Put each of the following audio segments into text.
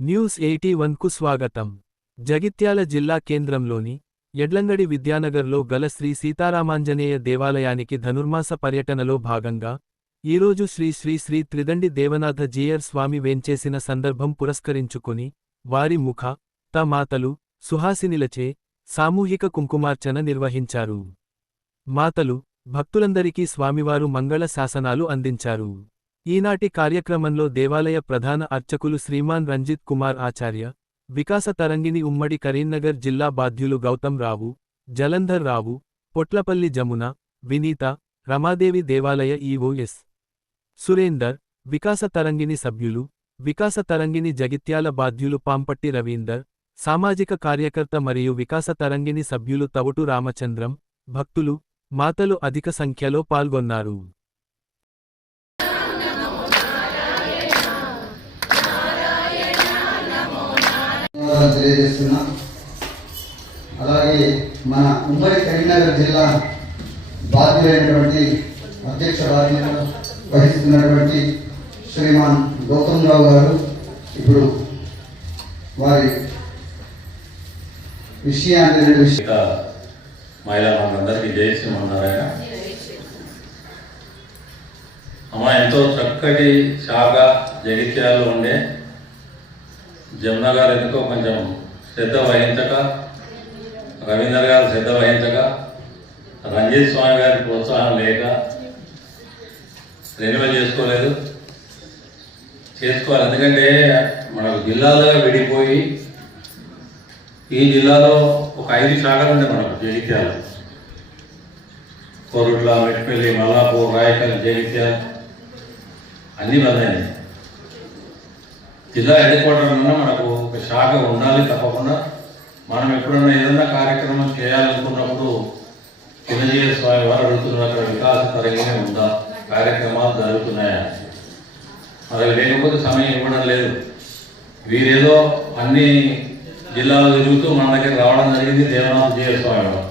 News 81కు స్వాగతం. జగిత్యాల జిల్లా కేంద్రంలోని యడ్లంగడి విద్యానగర్లో గల శ్రీ సీతారామాంజనేయ దేవాలయానికి ధనుర్మాస పర్యటనలో భాగంగా ఈరోజు శ్రీ శ్రీ శ్రీ త్రిదండి దేవనాథ జీయర్ స్వామి వేంచేసిన సందర్భం పురస్కరించుకుని వారి ముఖ త మాతలు సుహాసినిలచే సామూహిక కుంకుమార్చన నిర్వహించారు. మాతలు భక్తులందరికీ స్వామివారు మంగళ శాసనాలు అందించారు. ఈనాటి కార్యక్రమంలో దేవాలయ ప్రధాన అర్చకులు శ్రీమాన్ రంజిత్ కుమార్ ఆచార్య, వికాస తరంగిణి ఉమ్మడి కరీంనగర్ జిల్లా బాధ్యులు గౌతమ్ రావు, జలంధర్ రావు, పొట్లపల్లి జమున, వినీత, రమాదేవి దేవాలయ ఈవో ఎస్. సురేందర్, వికాస తరంగిణి సభ్యులు, వికాస తరంగిణి జగిత్యాల బాధ్యులు పాంపట్టి రవీందర్, సామాజిక కార్యకర్త మరియు వికాస తరంగిణి సభ్యులు తవుటు రామచంద్రం, భక్తులు, మాతలు అధిక సంఖ్యలో పాల్గొన్నారు. తెలియజేస్తున్నా. అలాగే మన ఉమ్మడి కరీంనగర్ జిల్లా బాధ్యులైనటువంటి అధ్యక్ష బాధ్యత వహిస్తున్నటువంటి శ్రీమాన్ గౌతమ్ రావు గారు ఇప్పుడు వారి విషయాన్ని మహిళా మనందరికీ జయశ్రీమన్నారాయణ. అమ్మ ఎంతో చక్కటి శాఖ జగిత్యాలలో ఉండే జమున గారు ఎందుకో కొంచెం శ్రద్ధ వహించక, రవీందర్ గారు శ్రద్ధ వహించక, రంజిత్ స్వామి గారి ప్రోత్సాహం లేక రెన్యువల్ చేసుకోవాలి. ఎందుకంటే మనకు జిల్లాలుగా విడిపోయి ఈ జిల్లాలో ఒక 5 శాఖలు ఉండే మనకు జగిత్యాల, కోరుట్ల, మెట్పల్లి, మల్లాపూర్, రాయకల్, జగిత్యాల అన్నీ బదైనాయి. జిల్లా హెడ్ క్వార్టర్ ఉన్నా మనకు ఒక శాఖ ఉండాలి తప్పకుండా. మనం ఎప్పుడన్నా ఏదైనా కార్యక్రమం చేయాలనుకున్నప్పుడు చిన్నజీయ స్వామి వారు అడుగుతున్నారు, అక్కడ వికాస తరంగిణి ఉందా, కార్యక్రమాలు జరుగుతున్నాయా. అది లేకపోతే సమయం ఇవ్వడం లేదు. వీరేదో అన్ని జిల్లాలు తిరుగుతూ మన దగ్గర రావడం జరిగింది దేవనాథ జీయ స్వామి వారు.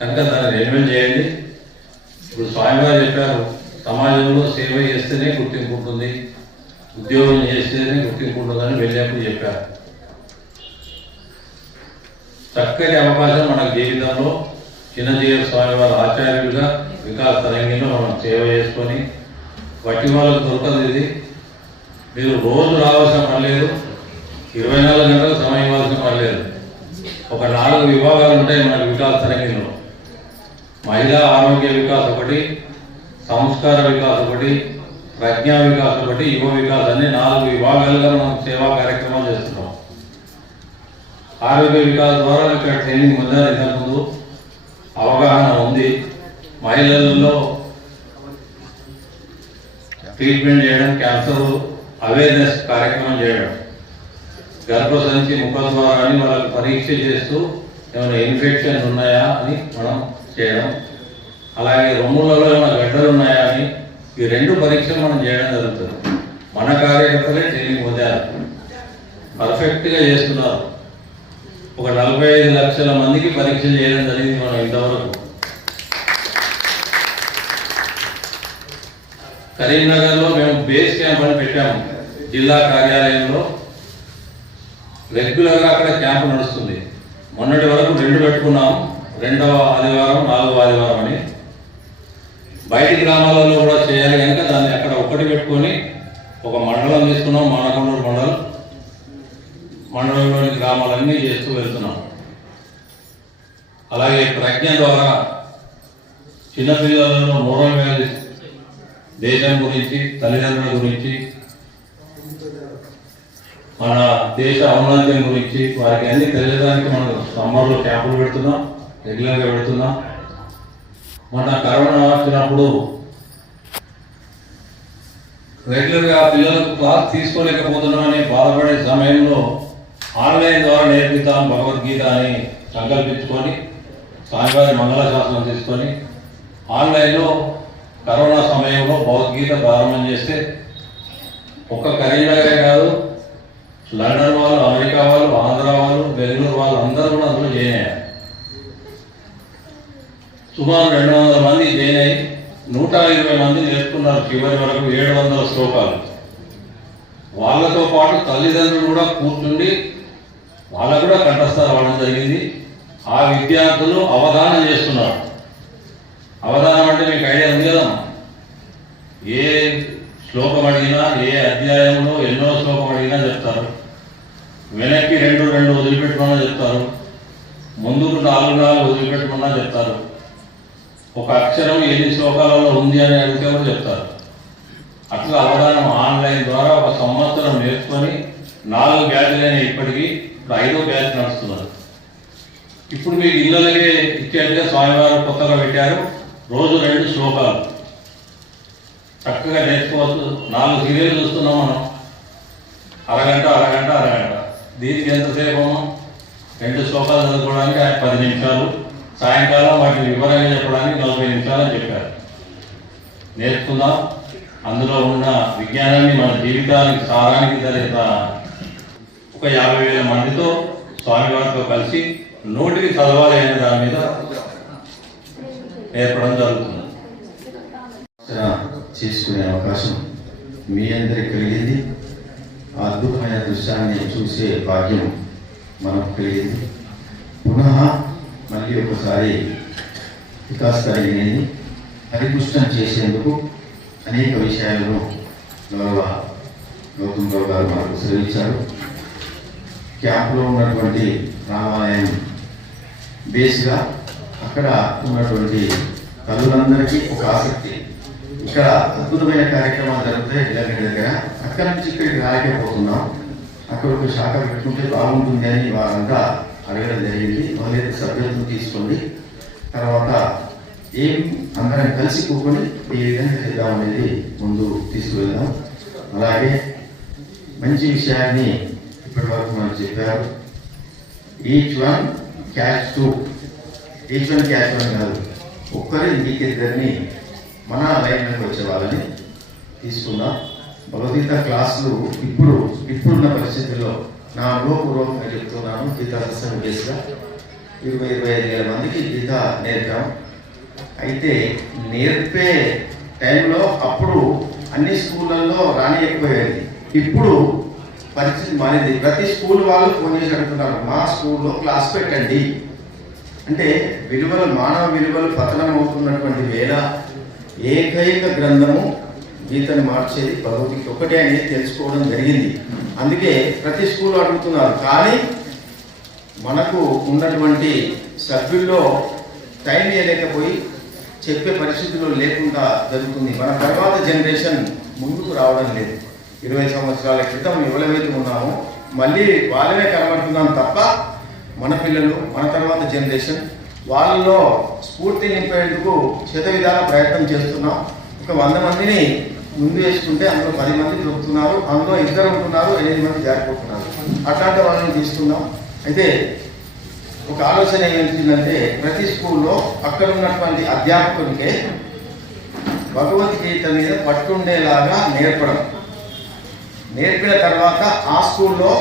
కనుక దాన్ని రెన్యువల్ చేయండి. ఇప్పుడు స్వామివారు చెప్పారు, సమాజంలో సేవ చేస్తేనే గుర్తింపు ఉంటుంది, ఉద్యోగం చేస్తేనే గుర్తింపు ఉంటుందని వెళ్ళేప్పుడు చెప్పారు. చక్కటి అవకాశం మన జీవితంలో చిన్నజీయ స్వామి వారి ఆచార్యులుగా వికాస తరంగిలో మనం సేవ చేసుకొని వట్టి వాళ్ళకు దొరకదు. ఇది మీరు రోజు రావాల్సిన పని లేదు, 24 గంటలు సమయం ఇవ్వాల్సిన పని లేదు. ఒక 4 విభాగాలు ఉంటాయి మనకు వికాస తరంగిలో. మహిళా ఆరోగ్య వికాస్ ఒకటి, సంస్కార వికాస్ ఒకటి, ప్రజ్ఞా వికాస్ ఒకటి, యువ వికాస్ అన్ని 4 విభాగాలుగా మనం సేవా కార్యక్రమాలు చేస్తున్నాం. ఆరోగ్య వికాస్ ద్వారా ఇక్కడ ట్రైనింగ్ పొందారు, ఇంతకుముందు అవగాహన ఉంది. మహిళలలో ట్రీట్మెంట్ చేయడం, క్యాన్సర్ అవేర్నెస్ కార్యక్రమం చేయడం, గర్భసంచి ముఖద్వారా అని వాళ్ళకి పరీక్ష చేస్తూ ఏమైనా ఇన్ఫెక్షన్ ఉన్నాయా అని మనం చేయడం, అలాగే రొమ్ములలో ఏమైనా గడ్డలు ఉన్నాయా అని ఈ 2 పరీక్షలు మనం చేయడం జరుగుతుంది. మన కార్యకర్తలే ట్రైనింగ్ పొందారు, పర్ఫెక్ట్గా చేస్తున్నారు. ఒక 45 లక్షల మందికి పరీక్షలు చేయడం జరిగింది మనం ఇంతవరకు. కరీంనగర్లో మేము బేస్ క్యాంప్ అని పెట్టాము జిల్లా కార్యాలయంలో. రెగ్యులర్గా అక్కడ క్యాంపు నడుస్తుంది. మొన్నటి వరకు 2 పెట్టుకున్నాం, 2వ ఆదివారం 4వ ఆదివారం అని. బయటి గ్రామాలలో కూడా చేయాలి కనుక దాన్ని అక్కడ ఒకటి పెట్టుకొని ఒక మండలం తీసుకున్నాం, మానకొండూరు మండలంలోని గ్రామాలన్నీ చేస్తూ వెళ్తున్నాం. అలాగే ప్రజ్ఞ ద్వారా చిన్నపిల్లలలో మోరల్ వాల్యూస్, దేశం గురించి, తల్లిదండ్రుల గురించి, మన దేశ ఔన్నత్యం గురించి వారికి అన్ని తెలియడానికి మనం సమ్మర్లో క్యాంపులు పెడుతున్నాం, రెగ్యులర్గా పెడుతున్నాం. మన కరోనా వచ్చినప్పుడు రెగ్యులర్గా పిల్లలకు క్లాస్ తీసుకోలేకపోతున్నామని బాధపడే సమయంలో ఆన్లైన్ ద్వారా నేర్పిస్తాం భగవద్గీత అని సంకల్పించుకొని స్వామివారి మంగళశాసనం తీసుకొని ఆన్లైన్లో కరోనా సమయంలో భగవద్గీత ప్రారంభం చేస్తే ఒక్క కరీంనగరే కాదు, లండన్ వాళ్ళు, అమెరికా వాళ్ళు, ఆంధ్ర వాళ్ళు, బెంగళూరు వాళ్ళు అందరూ కూడా అందులో జాయిన్ అయ్యారు. సుమారు 200 మంది జాయిన్ అయ్యి 120 మంది నేర్చుకున్నారు. చివరి వరకు 700 శ్లోకాలు. వాళ్ళతో పాటు తల్లిదండ్రులు కూడా కూర్చుండి వాళ్ళకు కూడా కంఠస్థ రావడం జరిగింది. ఆ విద్యార్థులు అవధానం చేస్తున్నారు. అవధానం అంటే మీకు ఐడియా ఉంది కదా, ఏ శ్లోకం అడిగినా ఏ అధ్యాయంలో ఎన్నో శ్లోకం అడిగినా చెప్తారు, వెనక్కి రెండు వదిలిపెట్టమన్నా చెప్తారు, ముందుకు నాలుగు వదిలిపెట్టమన్నా చెప్తారు, ఒక అక్షరం ఎన్ని శ్లోకాలలో ఉంది అని అడిగితే కూడా చెప్తారు. అట్లా అవధానం ఆన్లైన్ ద్వారా ఒక సంవత్సరం నేర్చుకొని 4 బ్యాచ్లైన ఇప్పటికీ ఇప్పుడు 5వ బ్యాచ్ నడుస్తున్నారు. ఇప్పుడు మీకు ఇళ్ళకే ఇచ్చేట్టుగా స్వామివారు కొత్తగా పెట్టారు, రోజు 2 శ్లోకాలు చక్కగా నేర్చుకోవచ్చు. 4 సీరియల్ చూస్తున్నాం మనం, అరగంట. దీనికి ఎంతసేపు? 2 శ్లోకాలు చదువుకోవడానికి 10 నిమిషాలు, సాయంకాలం వాటిని వివరంగా చెప్పడానికి 40 నిమిషాలు అని చెప్పారు. నేర్చుకుందాం. అందులో ఉన్న విజ్ఞానాన్ని మన జీవితానికి సారానికి జరిగిన ఒక 50,000 మందితో స్వామివారితో కలిసి నోటికి చదవాలి అనే దాని మీద నేర్పడం జరుగుతుంది. చేసుకునే అవకాశం మీ అందరికి కలిగింది. ఆ అద్భుతమైన దృశ్యాన్ని చూసే భాగ్యం మనకు కలిగింది. పునః మళ్ళీ ఒకసారి వికాస్ కలిగినది పరిపుష్టం చేసేందుకు అనేక విషయాలను గౌరవ గౌతమ్రావు గారు మనకు శ్రమించారు. క్యాంపులో ఉన్నటువంటి రామాలయం బేస్గా అక్కడ ఉన్నటువంటి తల్లులందరికీ ఒక ఆసక్తి, ఇక్కడ అద్భుతమైన కార్యక్రమాలు జరుగుతాయి ఇళ్ళగడ్డ దగ్గర, అక్కడి నుంచి ఇక్కడికి రాలేకపోతున్నాం, అక్కడ ఒక శాఖ పెట్టుకుంటే బాగుంటుంది అని వారంతా అడగడం జరిగింది. వాళ్ళైతే సభ్యత్వం తీసుకోండి, తర్వాత ఏం అందరం కలిసి కూర్చొని ఏ విధంగా చేద్దాం అనేది ముందు తీసుకువెళ్దాం. అలాగే మంచి విషయాన్ని ఇప్పటి వరకు మనకు చెప్పారు. ఈచ్ వన్ క్యాచ్ వన్ కాదు, ఒక్కరి ఇంటికిద్దరిని మన లైన్లోకి వచ్చే వాళ్ళని తీసుకుందాం. భగవద్గీత క్లాసులు ఇప్పుడున్న పరిస్థితుల్లో నా అనుభవపూర్వకంగా చెప్తున్నాను. గీతా సత్సంగ కేసుగా 20-25,000 మందికి గీత నేర్పాం. అయితే నేర్పే టైంలో అప్పుడు అన్ని స్కూళ్ళల్లో రానియకపోయేది. ఇప్పుడు పరిస్థితి మారింది. ప్రతి స్కూల్ వాళ్ళు ఫోన్ చేసి అడుగుతున్నారు, మా స్కూల్లో క్లాస్ పెట్టండి అంటే. మానవ విలువలు పతనం అవుతున్నటువంటి వేళ ఏకైక గ్రంథము గీతను మార్చేది భగవద్గీత ఒకటే అనేది తెలుసుకోవడం జరిగింది. అందుకే ప్రతి స్కూల్ అడుగుతున్నారు. కానీ మనకు ఉన్నటువంటి సభ్యుల్లో టైం ఇవ్వలేకపోయి చెప్పే పరిస్థితుల్లో లేకుండా జరుగుతుంది. మన తర్వాత జనరేషన్ ముందుకు రావడం లేదు. 20 సంవత్సరాల క్రితం ఎవరైతే ఉన్నామో మళ్ళీ వాళ్ళనే కనబడుతున్నాం తప్ప మన పిల్లలు, మన తర్వాత జనరేషన్ వాళ్ళలో స్ఫూర్తి నింపేందుకు శతవిధాల ప్రయత్నం చేస్తున్నాం. ఒక 100 మందిని ముందు వేసుకుంటే అందులో 10 మంది దొరుకుతున్నారు, అందులో 2 ఉంటున్నారు, 8 మంది జారిపోతున్నారు. అట్లాంటి వాళ్ళని తీసుకుందాం. అయితే ఒక ఆలోచన ఏమిటంటే ప్రతి స్కూల్లో అక్కడ ఉన్నటువంటి అధ్యాపకునికే భగవద్గీత మీద పట్టుండేలాగా నేర్పడం, నేర్పిన తర్వాత ఆ స్కూల్లో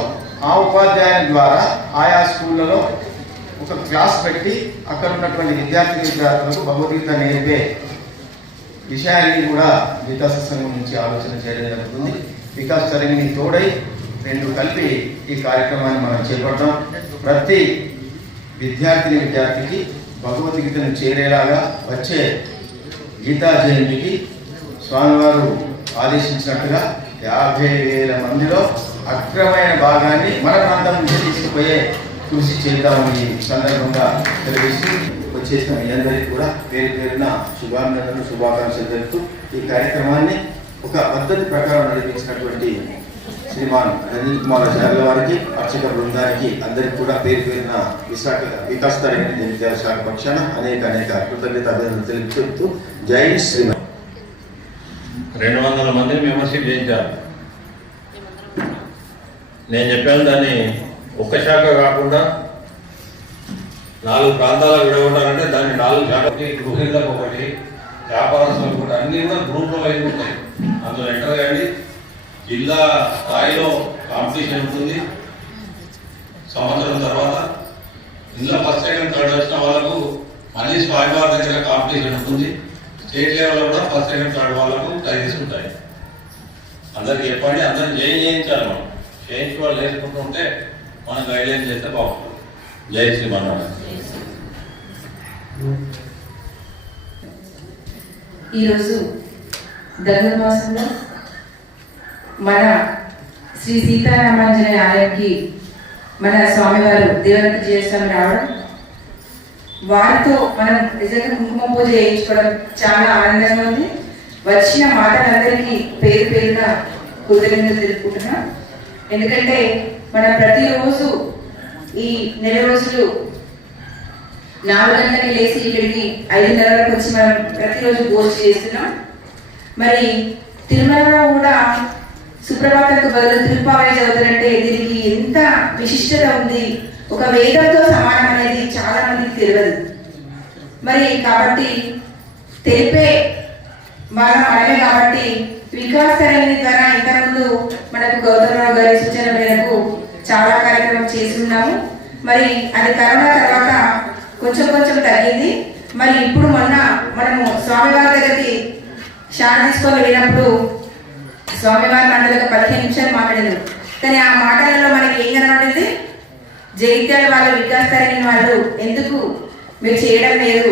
ఆ ఉపాధ్యాయుని ద్వారా ఆయా స్కూళ్ళలో ఒక క్లాస్ పెట్టి అక్కడ ఉన్నటువంటి విద్యార్థులకు భగవద్గీత నేర్పే విషయాన్ని కూడా గీతా సత్సంగం నుంచి ఆలోచన చేయడం జరుగుతుంది. వికాస్ తరంగిణి తోడై 2 కలిపి ఈ కార్యక్రమాన్ని మనం చేపడతాం. ప్రతి విద్యార్థికి భగవద్గీతను చేరేలాగా వచ్చే గీతా జయంతికి స్వామివారు ఆదేశించినట్టుగా 50,000 మందిలో అక్రమైన భాగాన్ని మన ప్రాంతం నుంచి తీసుకుపోయే కృషి చేద్దామని సందర్భంగా తెలియజేస్తూ వచ్చేసిన మీ అందరికీ కూడా పేరున శుభాభినందనలు, శుభాకాంక్షలు తెలుపుతూ ఈ కార్యక్రమాన్ని ఒక పద్ధతి ప్రకారం నడిపించినటువంటి శ్రీమాన్ రంజిత్ కుమార్ ఆచార్యుల వారికి, అర్చక బృందానికి అందరికీ కూడా పేరున వికాస్ తరంగిణి జగిత్యాల శాఖ పక్షాన అనేక కృతజ్ఞత అభినందనలు తెలుపుతూ జై శ్రీమాన్. 200 మందిని మెంబర్షిప్ చేయించారు. నేను చెప్పాను దాన్ని ఒక్క శాఖ కాకుండా 4 ప్రాంతాలకు విడగొట్టాలంటే దాన్ని 4 శాఖకి, గృహిణులకు ఒకటి, వ్యాపారస్తులకు ఒకటి, అన్ని కూడా గ్రూప్లో వైపు ఉంటాయి. అందులో ఎంటర్ కానీ జిల్లా స్థాయిలో కాంపిటీషన్ ఉంటుంది. సంవత్సరం తర్వాత ఇందులో ఫస్ట్ సెకండ్ థర్డ్ వచ్చిన వాళ్ళకు మళ్ళీ స్వామివారి దగ్గర కాంపిటీషన్ ఉంటుంది. స్టేట్ లెవెల్లో కూడా ఫస్ట్ సెకండ్ థర్డ్ వాళ్ళకు ప్రైజెస్ ఉంటాయి. అందరికి చెప్పండి, అందరికి చేయించాలి. మనం చేయించుకోవాలి, చేసుకుంటుంటే మనం గైడ్లైన్ చేస్తే బాగుంటుంది. జై శ్రీమన్నారాయణ. ఈరోజు ధనుర్మాసంలో మన శ్రీ సీతారామాంజనేయ ఆలయంకి మన స్వామివారు దేవరతి చేస్తాం రావడం, వారితో మనం నిజంగా కుంకుమ పూజ చేయించుకోవడం చాలా ఆనందంగా ఉంది. వచ్చిన మాటలందరికీ పేరు పేరున కృతజ్ఞతలు తెలుపుకుంటున్నాం. ఎందుకంటే మనం ప్రతిరోజు ఈ నెల రోజులు 4 గంటలకి లేచి ఇక్కడికి 5:30 వరకు వచ్చి మనం ప్రతిరోజు భోజనం చేస్తున్నాం. మరి తిరుమలలో కూడా సుప్రభాతంకు బదులు తిరుపావళి చదువుతారంటే దీనికి ఎంత విశిష్టత ఉంది, ఒక వేదంతో సమానం అనేది చాలా మందికి తెలియదు. మరి కాబట్టి తెలిపే మనమే కాబట్టి వికాస్ తరంగిణి ద్వారా ఇంతకుముందు మనకు గౌతమరావు గారి సూచన మేరకు చాలా కార్యక్రమం చేస్తున్నాము. మరి అది కరోనా తర్వాత కొంచెం కొంచెం తగ్గింది. మరి ఇప్పుడు మనము స్వామివారి దగ్గరికి షాట్ తీసుకొని వెళ్ళినప్పుడు స్వామివారి మండలికి 15 నిమిషాలు మాట్లాడారు. కానీ ఆ మాటలలో మనకి ఏం కనబడింది, జగిత్యాల వాళ్ళు వికాస్ తరంగిణి వాళ్ళు ఎందుకు మీరు చేయడం లేదు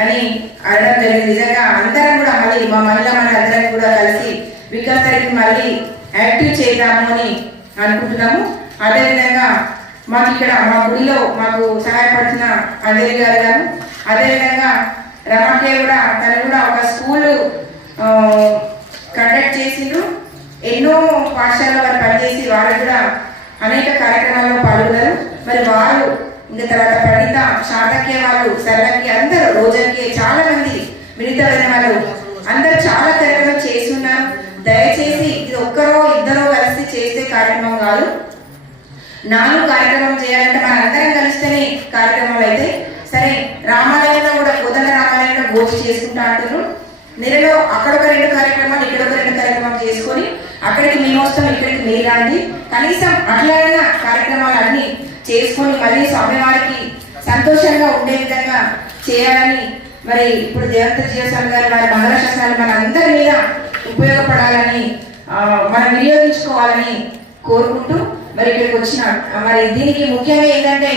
అని అడగడం జరిగింది. నిజంగా అందరం కూడా మళ్ళీ మా అందరం కూడా కలిసి వికాస్ తరంగిణి మళ్ళీ యాక్టివ్ చేద్దాము అని అనుకుంటున్నాము. అదేవిధంగా మాకు ఇక్కడ మా గుడిలో మాకు సహాయపడుతున్న అంజలి గారు, అదేవిధంగా రమకే కూడా తను కూడా ఒక స్కూల్ కండక్ట్ చేసిండ్రు. ఎన్నో పాఠశాలలో వారు పనిచేసి వారు కూడా అనేక కార్యక్రమాల్లో పాల్గొన్నారు. మరి వారు ఇంకా తర్వాత పండిత శాతక్య వాళ్ళు, సరళక్య, అందరూ రోజంకి చాలా మంది మిగతా వాళ్ళు అందరూ చాలా కార్యక్రమం చేస్తున్నారు. దయచేసి ఇది ఒక్కరో ఇద్దరో కలిసి చేసే కార్యక్రమం కాదు. 4 కార్యక్రమం చేయాలంటే మన అందరం కలిస్తేనే కార్యక్రమాలు అయితే. సరే, రామాలయంలో కూడా కోదండ రామాలయంలో భోజనం చేసుకుంటా అంటారు. నెలలో అక్కడొక 2 కార్యక్రమాలు, ఇక్కడొక 2 కార్యక్రమాలు చేసుకొని అక్కడికి మేము వస్తాం, ఇక్కడికి మీరు రండి. కనీసం అట్లైనా కార్యక్రమాలు అన్ని చేసుకొని మళ్ళీ స్వామివారికి సంతోషంగా ఉండే విధంగా చేయాలని, మరి ఇప్పుడు దేవంత జీవస్వామి గారు వారి మంగళ శాసనాలు మన అందరి మీద ఉపయోగపడాలని, మనం వినియోగించుకోవాలని కోరుకుంటూ మరి ఇక్కడికి వచ్చిన మరి దీనికి ముఖ్యంగా ఏంటంటే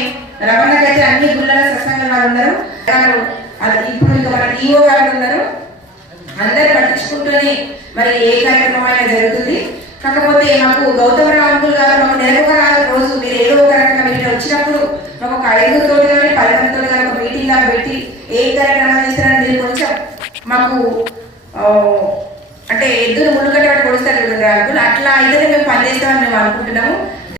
రమణకైతే అన్ని గుళ్ళ సత్సంగం వాళ్ళు ఉన్నారు. ఇప్పుడు ఇంకా మన ఈఓ గారు ఉన్నారు. అందరు పట్టించుకుంటూనే మరి ఏ కార్యక్రమం అయినా జరుగుతుంది. కాకపోతే మాకు గౌతమరావు అంకుల్ గారు మాకు నెలకు 4 రోజు మీరు ఏదో ఒక రకంగా మీరు వచ్చినప్పుడు మాకు ఒక 5 తోటి కానీ 10 మందితో కానీ ఒక మీటింగ్ లాగా పెట్టి ఏ కార్యక్రమాలు చేస్తారని మీరు కొంచెం మాకు అంటే ఎద్దులు ముళ్ళు కట్టి పొడుస్తారు అంకుల్, అట్లా అయితే మేము పనిచేస్తామని మేము అనుకుంటున్నాము.